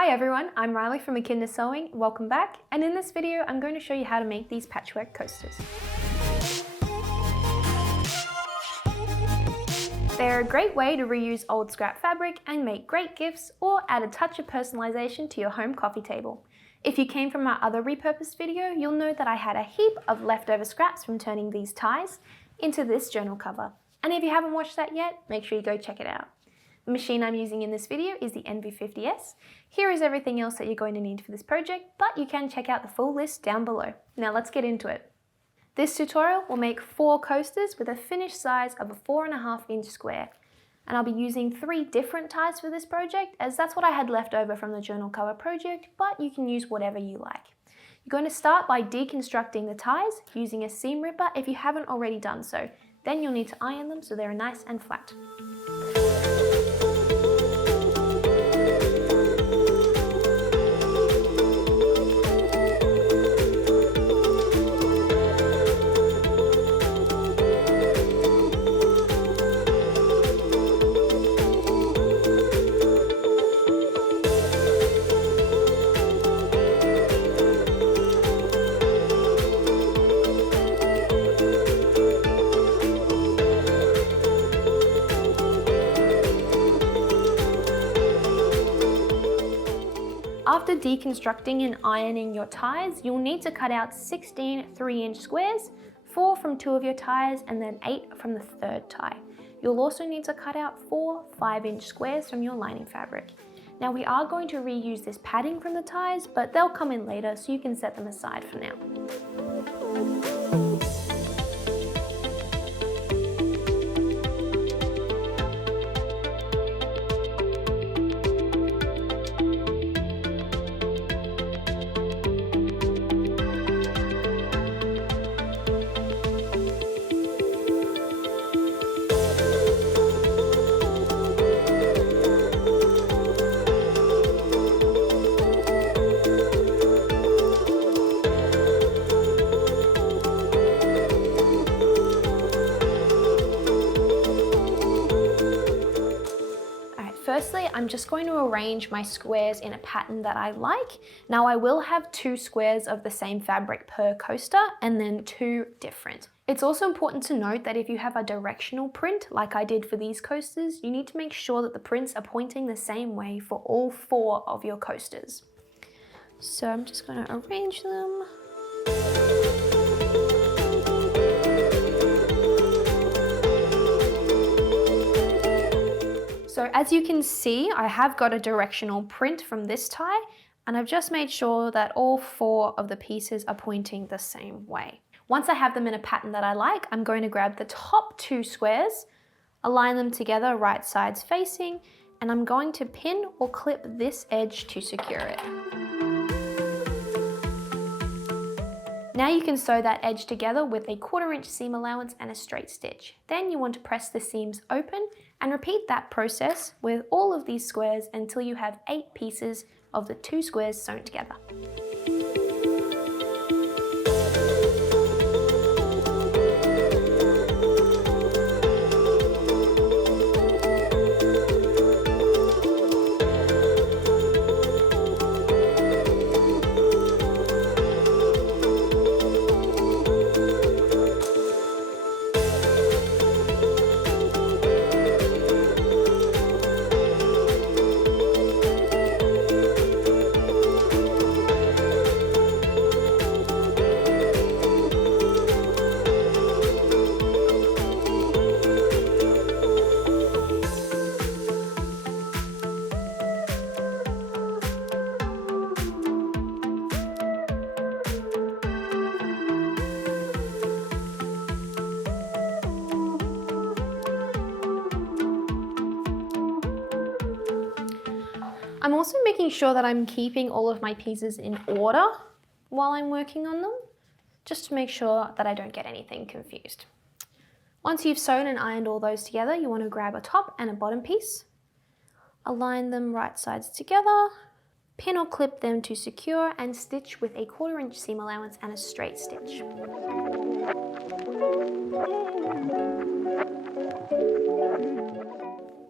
Hi everyone, I'm Riley from Echidna Sewing. Welcome back, and in this video I'm going to show you how to make these patchwork coasters. They're a great way to reuse old scrap fabric and make great gifts or add a touch of personalization to your home coffee table. If you came from my other repurposed video, you'll know that I had a heap of leftover scraps from turning these ties into this journal cover. And if you haven't watched that yet, make sure you go check it out. The machine I'm using in this video is the NV50S. Here is everything else that you're going to need for this project, but you can check out the full list down below. Now let's get into it. This tutorial will make 4 coasters with a finished size of a 4.5-inch square. And I'll be using 3 different ties for this project, as that's what I had left over from the journal cover project, but you can use whatever you like. You're going to start by deconstructing the ties using a seam ripper if you haven't already done so. Then you'll need to iron them so they're nice and flat. After deconstructing and ironing your ties, you'll need to cut out 16 3-inch squares, 4 from 2 of your ties and then 8 from the 3rd tie. You'll also need to cut out 4 5-inch squares from your lining fabric. Now we are going to reuse this padding from the ties, but they'll come in later so you can set them aside for now. Firstly, I'm just going to arrange my squares in a pattern that I like. Now I will have 2 squares of the same fabric per coaster and then 2 different. It's also important to note that if you have a directional print like I did for these coasters, you need to make sure that the prints are pointing the same way for all 4 of your coasters. So I'm just going to arrange them. So as you can see, I have got a directional print from this tie, and I've just made sure that all 4 of the pieces are pointing the same way. Once I have them in a pattern that I like, I'm going to grab the top 2 squares, align them together right sides facing, and I'm going to pin or clip this edge to secure it. Now you can sew that edge together with a 1/4-inch seam allowance and a straight stitch. Then you want to press the seams open and repeat that process with all of these squares until you have 8 pieces of the 2 squares sewn together. I'm also making sure that I'm keeping all of my pieces in order while I'm working on them, just to make sure that I don't get anything confused. Once you've sewn and ironed all those together, you want to grab a top and a bottom piece, align them right sides together, pin or clip them to secure, and stitch with a 1/4-inch seam allowance and a straight stitch.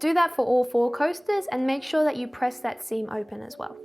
Do that for all 4 coasters and make sure that you press that seam open as well.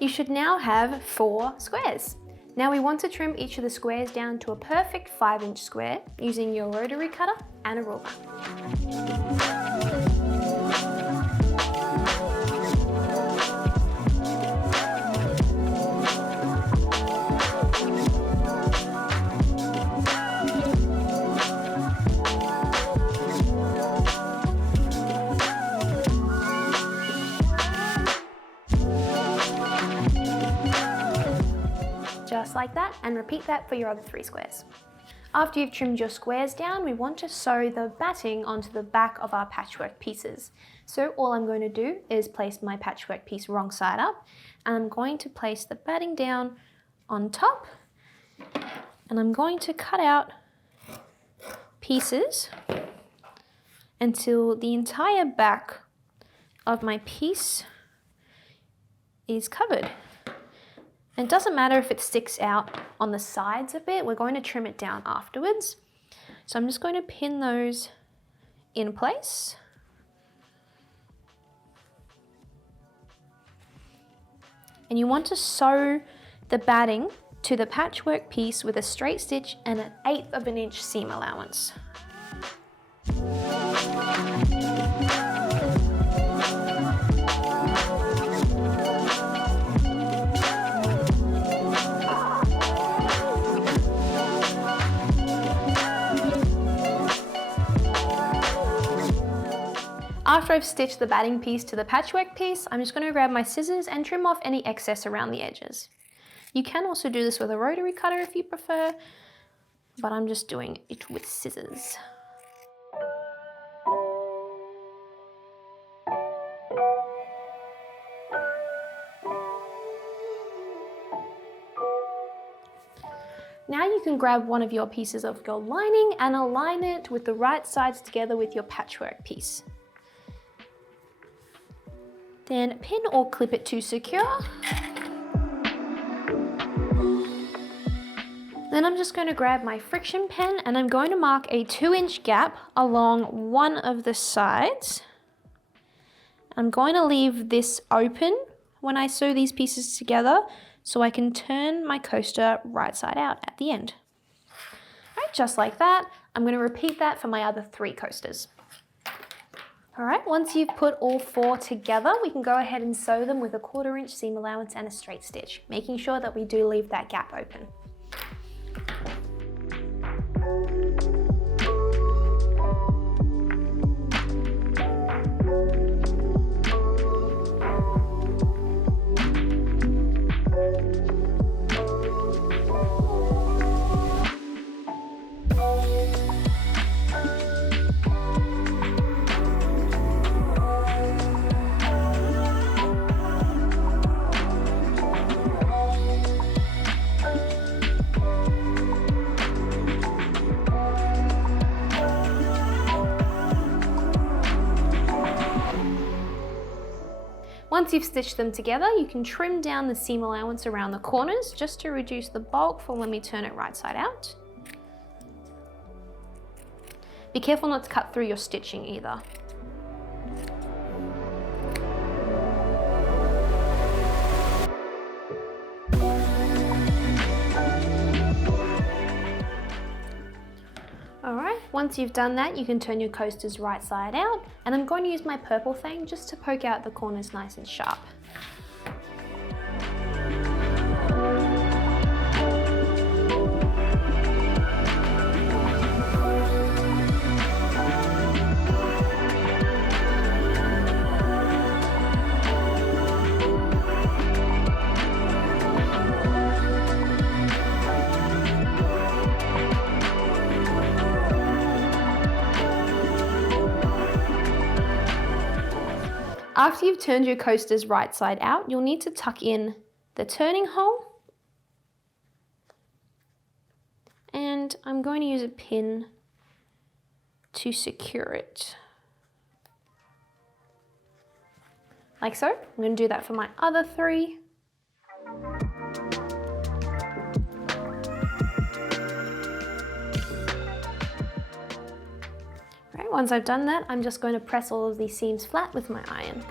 You should now have 4 squares. Now we want to trim each of the squares down to a perfect 5-inch square using your rotary cutter and a ruler. Just like that, and repeat that for your other 3 squares. After you've trimmed your squares down, we want to sew the batting onto the back of our patchwork pieces. So all I'm going to do is place my patchwork piece wrong side up, and I'm going to place the batting down on top, and I'm going to cut out pieces until the entire back of my piece is covered. And it doesn't matter if it sticks out on the sides a bit, we're going to trim it down afterwards. So I'm just going to pin those in place. And you want to sew the batting to the patchwork piece with a straight stitch and an 1/8 of an inch seam allowance. After I've stitched the batting piece to the patchwork piece, I'm just going to grab my scissors and trim off any excess around the edges. You can also do this with a rotary cutter if you prefer, but I'm just doing it with scissors. Now you can grab one of your pieces of your lining and align it with the right sides together with your patchwork piece. Then pin or clip it to secure. Then I'm just going to grab my friction pen and I'm going to mark a 2-inch gap along one of the sides. I'm going to leave this open when I sew these pieces together so I can turn my coaster right side out at the end. All right, just like that. I'm going to repeat that for my other 3 coasters. All right, once you've put all 4 together, we can go ahead and sew them with a 1/4 inch seam allowance and a straight stitch, making sure that we do leave that gap open. Once you've stitched them together, you can trim down the seam allowance around the corners just to reduce the bulk for when we turn it right side out. Be careful not to cut through your stitching either. Alright, once you've done that, you can turn your coasters right side out, and I'm going to use my purple thing just to poke out the corners nice and sharp. After you've turned your coasters right side out, you'll need to tuck in the turning hole. And I'm going to use a pin to secure it. Like so. I'm going to do that for my other 3. Right, once I've done that, I'm just going to press all of these seams flat with my iron.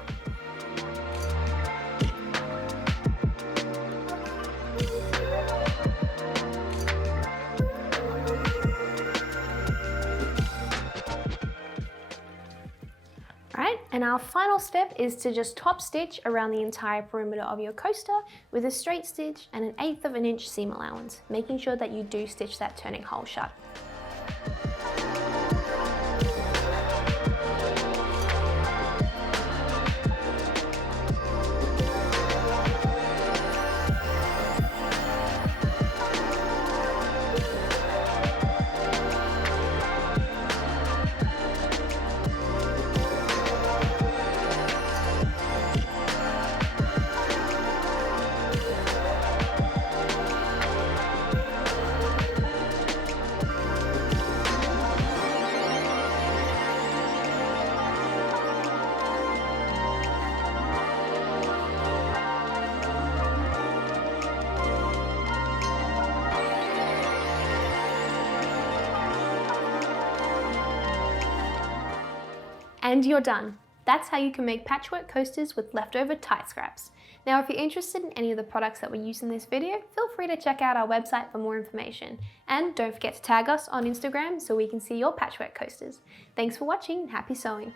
Right, and our final step is to just top stitch around the entire perimeter of your coaster with a straight stitch and 1/8 of an inch seam allowance, making sure that you do stitch that turning hole shut. And you're done. That's how you can make patchwork coasters with leftover tie scraps. Now, if you're interested in any of the products that were used in this video, feel free to check out our website for more information. And don't forget to tag us on Instagram so we can see your patchwork coasters. Thanks for watching and happy sewing.